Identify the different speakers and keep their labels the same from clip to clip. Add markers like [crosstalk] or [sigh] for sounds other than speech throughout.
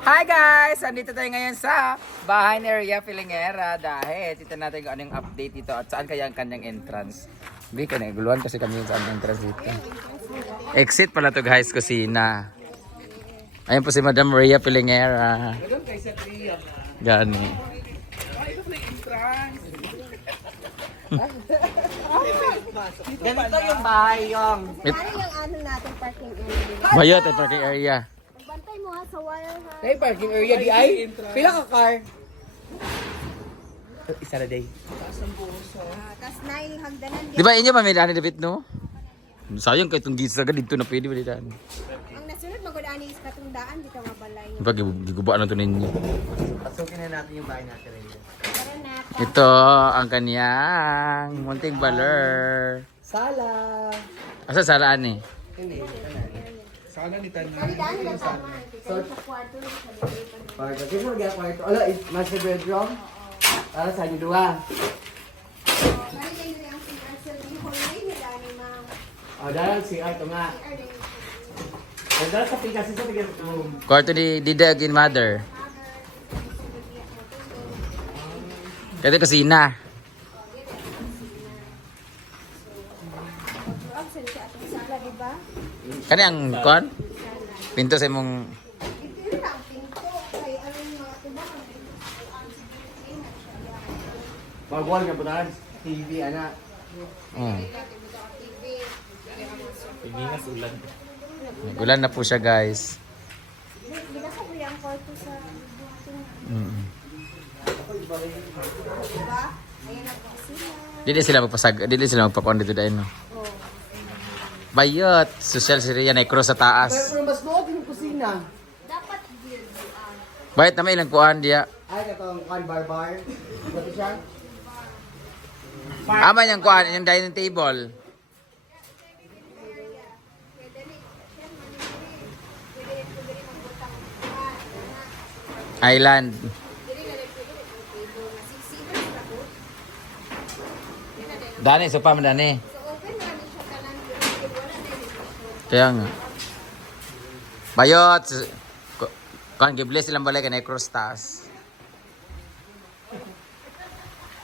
Speaker 1: Hi guys! Andito tayo ngayon sa bahay ni Ria Filingera dahil tito natin kung ano yung update dito at saan kaya ang kanyang entrance. Hindi ka naguluhan kasi kami saan ang entrance dito. Exit pala to guys, kusina. Ayun po si Madam Ria Filingera. Gani.
Speaker 2: Ganito yung bahay yung.
Speaker 3: Ano yung ano natin parking area?
Speaker 1: bayot parking area.
Speaker 3: Sa wire ha.
Speaker 2: Ay, parking area di ay. Pila ka car? Isa na day.
Speaker 3: Ah, Tapos na yung hagdanan
Speaker 1: Di ba inyo mamilani David no? Sayang kay itong gisa ka dito na pwede ba dito?
Speaker 3: Ang nasunod magudaan is katundaan di ka mabalay.
Speaker 1: Pag gigubaan na to ninyo.
Speaker 2: Pasukin na natin yung bahay natin rin.
Speaker 1: Ito ang kaniyang munting baler.
Speaker 2: Sala.
Speaker 1: Asa saraan eh?
Speaker 2: Hindi.
Speaker 3: Kalidaan na tama. Ikaw sa kwarto sa dito.
Speaker 2: Kwarto. Kasi mo gaya kwarto. Ala, is- master bedroom. Para sa inyo dua.
Speaker 3: Kaya kayo na ang financial ni Hoy ni Dani ma'am.
Speaker 2: O, dahil si Art nga. O, dahil sa kasi sa tigil room.
Speaker 1: Kwarto ni Dida agin mother. Kaya kusina.
Speaker 3: Siya atong sala, di ba?
Speaker 1: Kani ang kon? Pinto sa imong
Speaker 3: Ito yun ang pinto. Kaya ano yung mga tubang.
Speaker 2: Magwal nga putahan. TV, anak.
Speaker 1: oh. Ulan na po siya guys.
Speaker 3: Binasa ko yung kwarto sa
Speaker 1: Mm.
Speaker 3: Diba? Ayan ang.
Speaker 1: Dili sila magpasag, dili sila magpakuan dito dahil no. Bayot, social si Rian ay cross sa taas.
Speaker 2: pero mas doon yung kusina.
Speaker 3: Dapat build-an.
Speaker 1: Bayot na may ilang kuan diya.
Speaker 2: Ay, katong kan bar bar. Bato siya?
Speaker 1: Ama niyang kuan, yung dining table. Island. Dani, so pa man dani. Kaya nga. Bayot. Kuan, gibles silang balay ka na cross taas.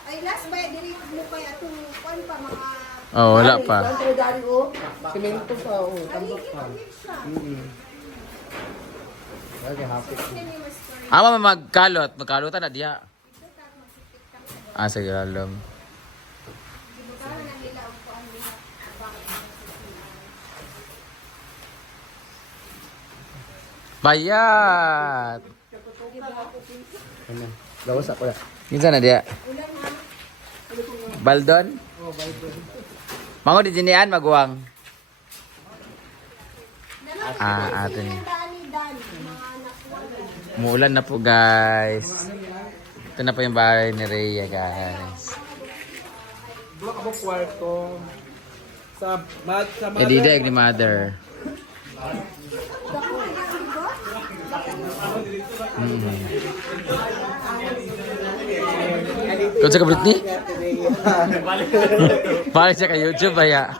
Speaker 3: Ay, last ba, dili mo pa atong kwan pa mga...
Speaker 1: Oh, wala pa.
Speaker 2: Ko? Semento pa, oh. Tambok pa. Mm-hmm. Okay, happy.
Speaker 1: Ama magkalot, magkalutan na diya. Ah, sige, alam. Bayat.
Speaker 2: Ano? Gawas ako na.
Speaker 1: Kinsa na diya? Baldon? Mango di dinian maguwang. Ah, ato ni. Muulan na po guys. Ito na po yung bahay ni Rhea guys.
Speaker 4: Ka ba kwarto? Sa sa
Speaker 1: Eh, dida ni mother. [laughs] Mm. Kung sa kabrit ni? Balik siya kay YouTube baya.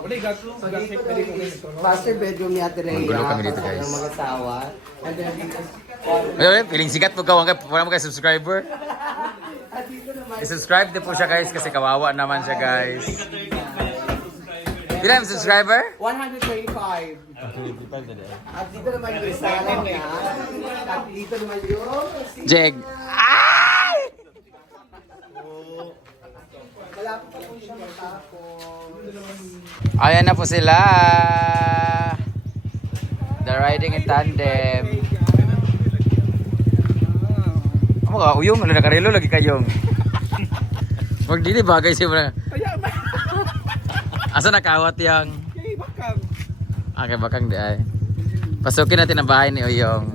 Speaker 4: Wala gato sa gato pwede ko gusto.
Speaker 2: Master bedroom ni Ate Rhea.
Speaker 1: Magulo kami dito, guys.
Speaker 2: Mga asawa. And then.
Speaker 1: Ayun, piling sikat po ka, wala mo kay subscriber. [laughs] I-subscribe din po siya guys kasi kawawa naman siya guys. Pila yung subscriber?
Speaker 2: 125. At dito naman yung sala niya. At dito naman yung...
Speaker 1: Jeg. Ay!
Speaker 2: Malapit pa po siya matapos.
Speaker 1: Ayan na po sila. The riding in tandem. Amo ka, uyong, ano nakarelo lagi kayong. Wag dili bagay siya? Asa nakawat yang?
Speaker 4: Kay bakang.
Speaker 1: Okay, bakang di ay. Pasukin natin ang bahay ni Uyong.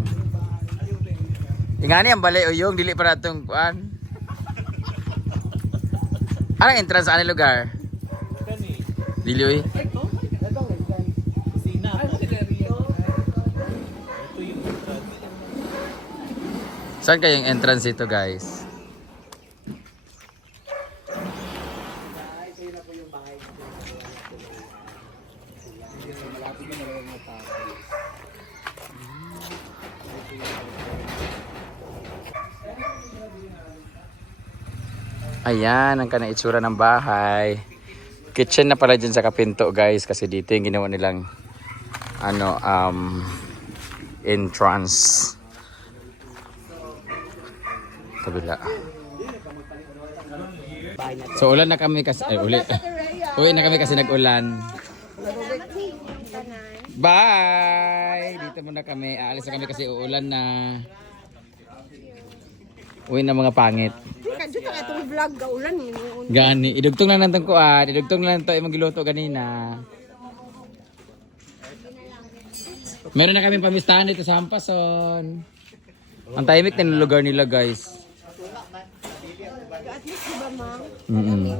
Speaker 1: Ingani ang balay Uyong, dili para itong kuan. [laughs] Anong entrance sa anong lugar? Dili uy. Saan kayong entrance ito guys? Ayan, ang kanang itsura ng bahay. Kitchen na pala dyan sa kapinto guys kasi dito yung ginawa nilang ano um entrance. Kabila. So ulan na kami kasi ay, uli. Uwi na kami kasi nag-ulan. Bye! Dito muna kami. Aalis na kami kasi uulan na. Uwi na mga pangit.
Speaker 3: Vlog gaulan ni
Speaker 1: Gani, idugtong lang nang kuan, idugtong lang to imong giluto ganina. Meron na kami pamistahan dito sa Hampason. Ang tahimik na lugar nila, guys.
Speaker 3: At least di ba ma'am?
Speaker 1: Mm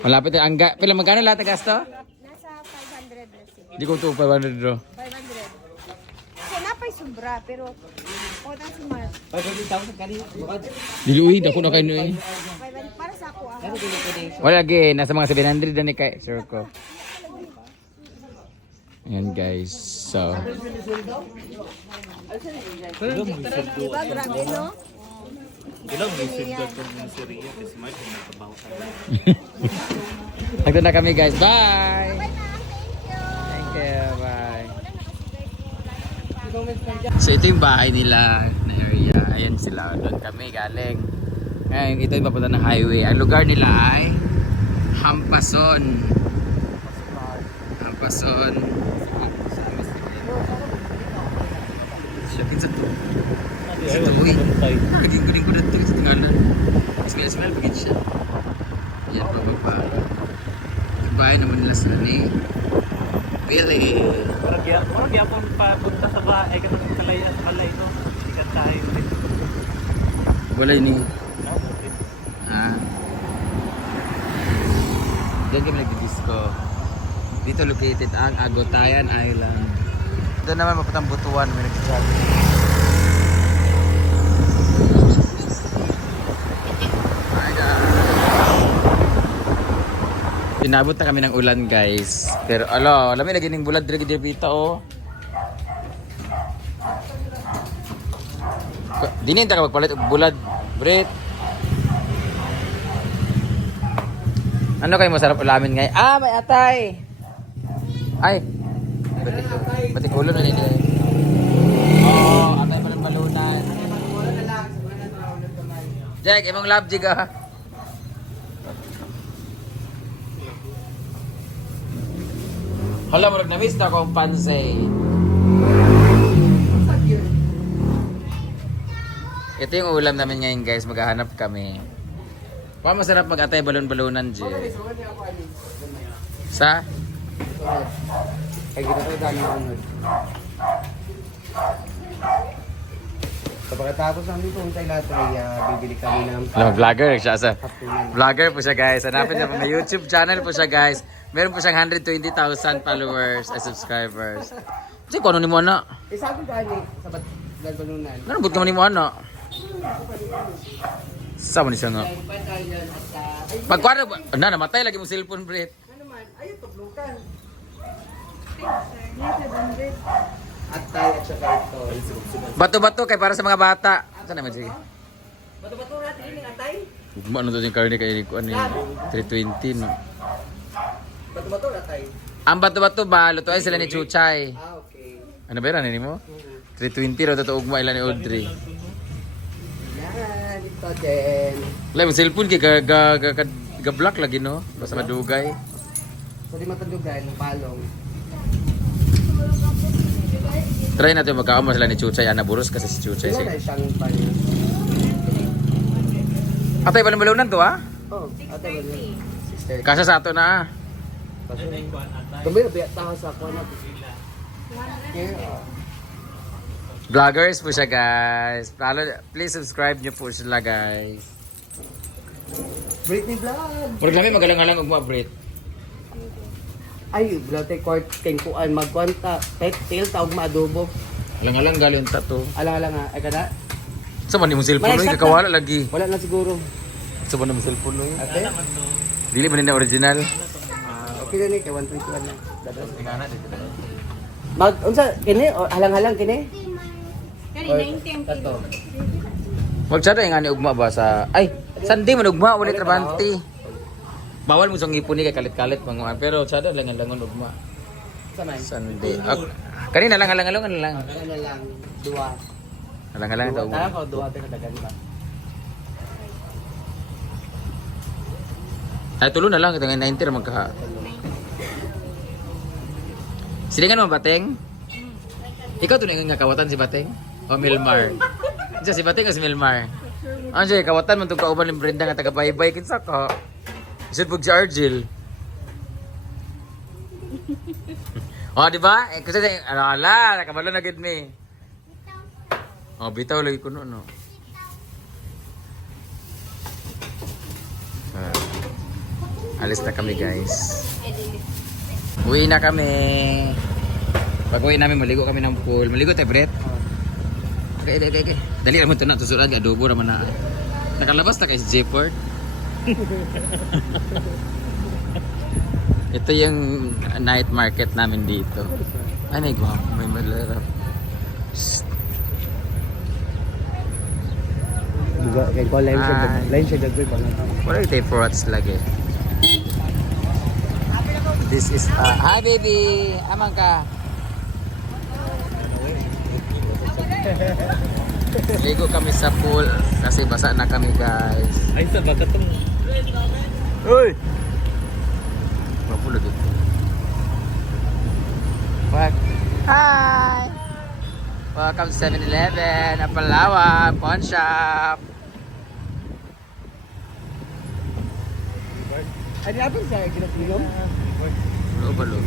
Speaker 1: Malapit na ang ga pila magkano lahat gasto?
Speaker 3: Nasa 500 na siya.
Speaker 1: Di ko to 500 do.
Speaker 3: 500. So napay sobra pero o na si Mark.
Speaker 1: Dili uy, dako na kayo ni.
Speaker 3: 500 para sa ako ah.
Speaker 1: Wala lagi, nasa mga 700 na ni kay sir ko. Ayan guys. So,
Speaker 3: Di ba grabe no?
Speaker 1: nagto na kami guys. Bye. So ito yung bahay nila na area. Ayan sila. Doon kami galing. Ngayon ito yung papunta ng highway. Ang lugar nila ay Hampason. Hampason. Siya kinsa to. Kinsa to. Kuning-kuning ko na to. Sa tingalan. Smell-smell pagin siya. Ayan pa. Yung bahay naman nila sa ni.
Speaker 5: Kaya, parang kaya akong papunta sa bahay, ay katong kalaya sa kalay ito. Ikat tayo.
Speaker 1: Wala ni. Ah. Diyan kami nagdi-disco. Dito located ang Agotayan Island. Doon naman mapatang butuan may nagsasabi. Hi guys. Inabot na kami ng ulan guys. Pero ala, alam mo lagi ning bulad dire gid dito oh. Dinin ta ka magpalit bulad, Brit. Ano kayo masarap ulamin ngayon? Ah, may atay. Ay. Batik, batik ulo na nila. Oh, atay pa ng balunan. Jack, imong love jig ah. Hala, murag na-miss na akong pansay. Ito yung ulam namin ngayon guys, maghahanap kami. Pa masarap mag-atay balon-balonan, Jay. Sa?
Speaker 2: Ay, kita ko dami ano. So pagkatapos namin pumunta lahat ay ah, bibili kami ng
Speaker 1: mo, vlogger siya sa. Vlogger po siya guys. Hanapin niyo po. May YouTube channel po siya guys. Meron po siyang 120,000 followers at subscribers. Kasi kung ano ni mo na?
Speaker 2: Eh, sabi ko ani, sa bat balbalunan.
Speaker 1: Ano but naman ni mo na? Sama ni siya nga. Pagkwara ba? Na, namatay lagi mo cellphone, Brit.
Speaker 2: Ano man, ayun, tuglukan. At tayo at saka ito.
Speaker 1: Bato-bato kay para sa mga bata. Saan naman sige?
Speaker 2: Bato-bato natin yun yung atay.
Speaker 1: Ugma ano to yung karne kay ano yung 320 no.
Speaker 2: Bato-bato atay.
Speaker 1: Ang bato-bato ba lutuin sila ni Chuchay.
Speaker 2: Ah, okay.
Speaker 1: Ano ba yan mo? 320 raw to ugma ila ni Audrey.
Speaker 2: Yan, ito din.
Speaker 1: Mo cellphone kay ga ga ga, ga, block lagi no. Basta madugay.
Speaker 2: So di matadugan ng palong.
Speaker 1: Try natin magkaama sila ni Chuchay ana buros kasi si Chuchay
Speaker 2: palong.
Speaker 1: Atay ba balunan to ha?
Speaker 2: Oh, ate ba yun? Sister.
Speaker 1: Kasya sa ato na.
Speaker 2: Gamay na biya taho sa ako na.
Speaker 1: Vloggers po siya guys. Please subscribe niyo po sila guys.
Speaker 2: Britney Vlog.
Speaker 1: Murag namin magalang-alang ugma Brit.
Speaker 2: Ay, blote court kay kuan magkwanta. Pet tail taog maadobo.
Speaker 1: Alang-alang galing tato.
Speaker 2: Ala ala nga, ay kada.
Speaker 1: Sa man imong cellphone
Speaker 2: May
Speaker 1: Kakawala lagi.
Speaker 2: Wala na siguro.
Speaker 1: Sa man imong cellphone no?
Speaker 2: Ate.
Speaker 1: Dili ba nila original?
Speaker 2: Okay na ni kay 121 na. Dadas. Mag unsa kini halang-halang kini?
Speaker 3: Kani
Speaker 2: Or
Speaker 3: 19
Speaker 2: Kato.
Speaker 1: Magsada yung ani ugma ba sa... Ay! Sandi man ugma ulit trabante. Bawal mo sang ipon ni kay kalit-kalit mga pero sada lang langon ugma.
Speaker 2: Sanay.
Speaker 1: Sandi. Ah, kanina lang lang lang lang.
Speaker 2: Ano lang, dua.
Speaker 1: Lang lang ito.
Speaker 2: Tara ko, dua tayo kadagan ba?
Speaker 1: Ay tulo na lang kita ngayon 90 ra magka. Silingan mo Bateng? Ikaw to nga kawatan si Bateng? O Milmar? Diyan si Bateng o si Milmar? Ano siya, kawatan man itong kauban ng Brenda nga taga-baybay kinsa ka? Isod pag si Argel. oh, di ba? Eh, kasi ano ala, nakabalo na gid mi. Oh, bitaw lagi ko no. Ah. Alis na kami guys. Uwi na kami. Pag uwi namin, maligo kami ng pool. Maligo tayo, Brett. Okay, okay, okay. Dali naman ito na. Tusuran, adobo naman na. Nakalabas na kay si Jepord. [laughs] ito yung night market namin dito. Ay, may guwang. May malarap.
Speaker 2: Duga, kay ko line siya,
Speaker 1: Ay.
Speaker 2: line siya dagdag pa.
Speaker 1: Wala yung tape rods lagi. This is, uh, hi baby! Amang ka? Ligo kami sa pool kasi basa na kami guys.
Speaker 5: Ay, sa baga tong...
Speaker 1: Uy! Mapulo dito. What? Hi! Welcome to 7-Eleven, Apalawan, Pawn Shop.
Speaker 2: Di natin sa kinapilom?
Speaker 1: Ano ba lo?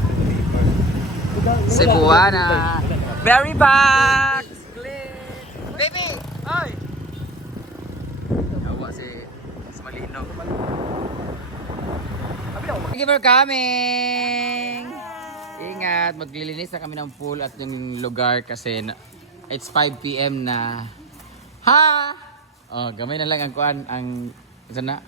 Speaker 1: Cebuana. Berry box! Clean! Baby! Oy! Awa si si Malino. Thank you for coming! Ingat, maglilinis na kami ng pool at yung lugar kasi na, it's 5pm na. Ha! Oh, gamay na lang ang kuan ang isa na.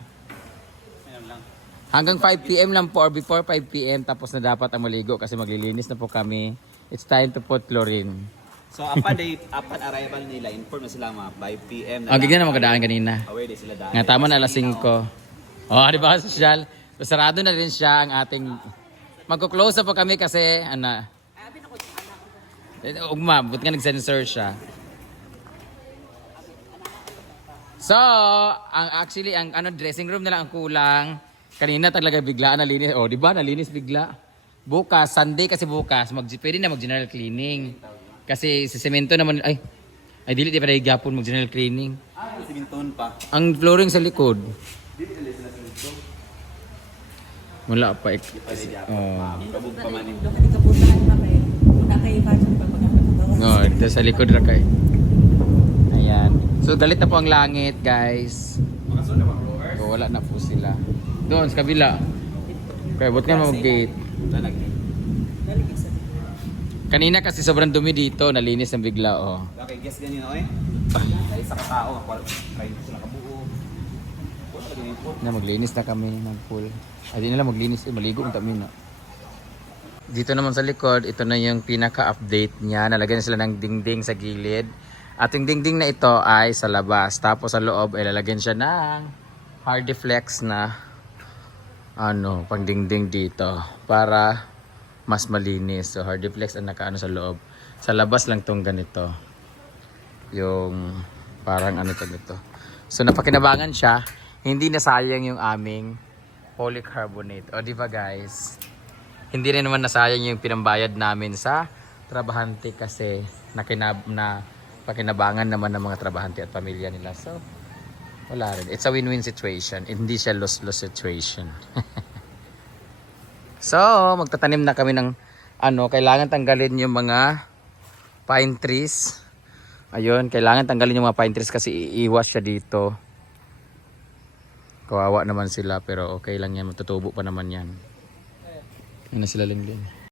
Speaker 1: Hanggang 5pm lang po or before 5pm tapos na dapat ang maligo kasi maglilinis na po kami. It's time to put chlorine.
Speaker 6: So apan day apan arrival nila inform na sila mga 5 PM na.
Speaker 1: Ang gignan na
Speaker 6: lang.
Speaker 1: magdaan kanina.
Speaker 6: Aware din sila dahil.
Speaker 1: Nga tama na alas 5. Oh, di ba social? Sarado na rin siya ang ating Magko-close na po kami kasi ano. Eh, Ugma, buti nga nag-sensor siya. So, ang actually ang ano dressing room na lang ang kulang. Kanina talaga biglaan nalinis. Oh, di ba? Nalinis bigla. Bukas, Sunday kasi bukas, mag pwede na mag general cleaning. Kasi sa semento naman ay ay dili di pa dahil gapon mag general cleaning.
Speaker 6: Ah, siminton pa.
Speaker 1: Ang flooring sa likod. Wala pa. Ik- oh.
Speaker 6: Kabog pa man. Hindi ka puntahan na
Speaker 1: No, ito sa likod ra kay. Ayan. So galit na po ang langit, guys. Makasunod na mga blowers. So, wala na po sila. Doon sa kabila. Okay, ba't ka mag-gate?
Speaker 6: Talag.
Speaker 1: Dalig sa Kanina kasi sobrang dumi dito, nalinis ng bigla, oh.
Speaker 6: Okay, guess ganyan, okay? Isa ka tao, 30.
Speaker 1: Na maglinis na kami ng pool. Ay di nila maglinis, eh, maligo ang tamin na. Dito naman sa likod, ito na yung pinaka-update niya. Nalagyan sila ng dingding sa gilid. At yung dingding na ito ay sa labas. Tapos sa loob ay lalagyan siya ng hardiflex na ano, pang dingding dito para mas malinis. So hardiflex ang nakaano sa loob. Sa labas lang tong ganito. Yung parang ano to dito. So napakinabangan siya. Hindi na sayang yung aming polycarbonate. O di ba guys? Hindi rin naman nasayang yung pinambayad namin sa trabahante kasi nakinab na pakinabangan naman ng mga trabahante at pamilya nila. So, wala rin. It's a win-win situation. Hindi siya loss-loss situation. [laughs] so, magtatanim na kami ng ano, kailangan tanggalin yung mga pine trees. Ayun, kailangan tanggalin yung mga pine trees kasi iiwas siya dito. Kawawa naman sila pero okay lang yan. Matutubo pa naman yan. Ano sila Linglin?